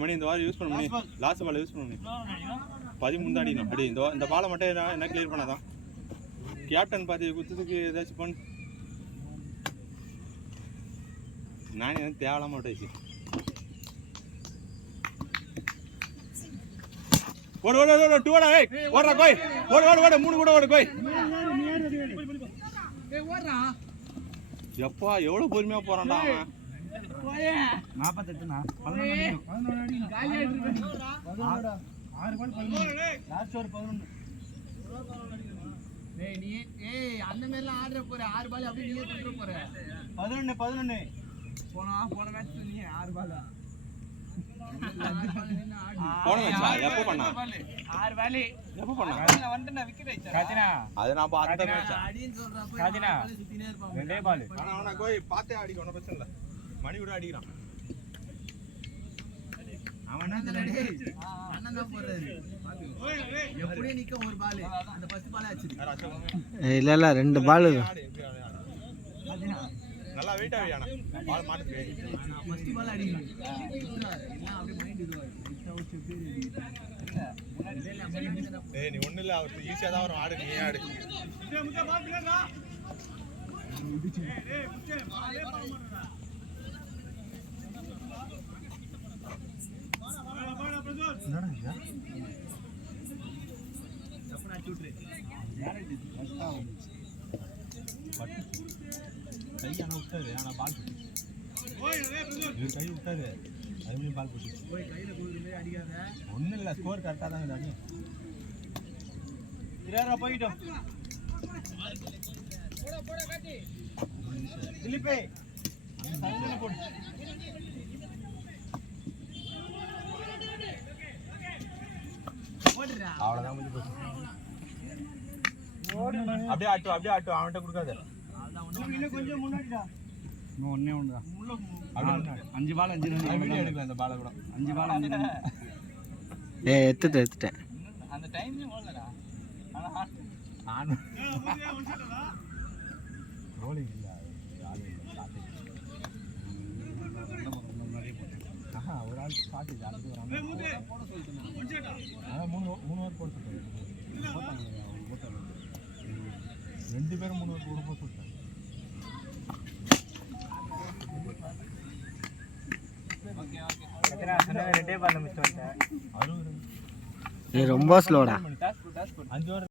மணி இந்த வாரம் யூஸ் பண்ண மணி லாஸ்ட் பால் யூஸ் பண்ண 13 அடிக்கணும் அடி இந்த பாலை மட்டும் என்ன கிளியர் பண்ணாதான் கேப்டன் பார்த்து குத்துறதுக்கு ஏதாச்சும் பண்ணு நானே தேவலாம விட்டாச்சு ஓடு ஓடு ஓடு 2 ஓட ஏய் ஓடுடா கோய் ஓடு ஓடு ஓடு 3 கூட ஓடு கோய் ஏய் ஓடுடா எப்பா எவ்வளவு பொறுமையா போறான்டா அவன் 48 னா 11 அடி காலி ஆயிடுச்சு 6 பால் 11 லாஸ்ட் ஓவர் 11 டேய் நீ ஏய் அந்த மேல ஆடுற போற 6 பால் அப்படியே நீயே கொண்டு போற 11 போன மேட்ச் நீ 6 பால் போன மேட்சா எப்போ பண்ணா 6 பால் எப்போ பண்ணா நான் வந்துட்டேன் விக்கெட் ஆயிச்சா காத்தினா அது நான் பார்த்த மேட்ச் அடின்னு சொல்றப்ப காத்தினா சுத்தினே இருப்பான் ரெண்டே பால் ஆனா கோய் பார்த்தே அடிக்க ஒண்ணும் பிரச்சனை இல்ல மணி கூட அடிக்கிறான் அவனா தெரியல அண்ணன் தான் போறாரு எப்படியே நிக்க ஒரு பால் அந்த ஃபர்ஸ்ட் பால் ஆச்சு இல்ல 2 பால் நல்லா வெயிட் ஆவியானா பால் மாட்டு ஃபர்ஸ்ட் பால் அடிங்க எல்லாம் அப்படியே மைண்ட் இதுவா லைட்டா ஒரு ஏய் நீ ஒண்ணு இல்ல அவர் ஈஸியா தான் வரும் ஆடு நீ ஆடு முட்டை பால் பிளேடா ஏய் முட்டை பாலே பால் என்னடா இது தப்புனா ஷூட்ரு கை ஆனா விட்டாரு ஆனா பால் கை விட்டாரு அதுலயும் பால் போச்சு போய் கையில குடுறே அடிக்காத ஒண்ணும் இல்ல ஸ்கோர் கரெக்டா தான் அடி இராரா போய்ட்டோம் போடா காட்டி திலீபே சைடுல போடு போடுடா அவ்வளவுதான் முடிஞ்சு போச்சு அப்படியே ஆட்டு அவன்கிட்ட கொடுக்காத இன்னும் கொஞ்சம் முன்னாடிடா இன்னும் ஒண்ணே ஒண்ணுதான் 5 பால் 5 ரன் வீடியோ எடுக்கல அந்த பாலை கூட 5 பால் 5 ரன் ஏய் எடுத்துட்டேன் அந்த டைம்ல ஓடலடா ஆனா ரோலிங் இல்ல ஆளு இல்ல ஸ்டார்ட் ஆஹா ஒரு ஆள் ஸ்டார்ட் இது அதுக்கு வராம போட சொல்லிட்டேன் அதான் 3 ஓவர் போட சொல்லிட்டேன் ரெண்டு பேரும் 3 ஓவர் போட சொல்லிட்டேன் எத்தனை சொன்னா ரெண்டே பால் மிஸ் பண்ணிட்டேன் ரொம்ப ஸ்லோடா 5 ஓவர்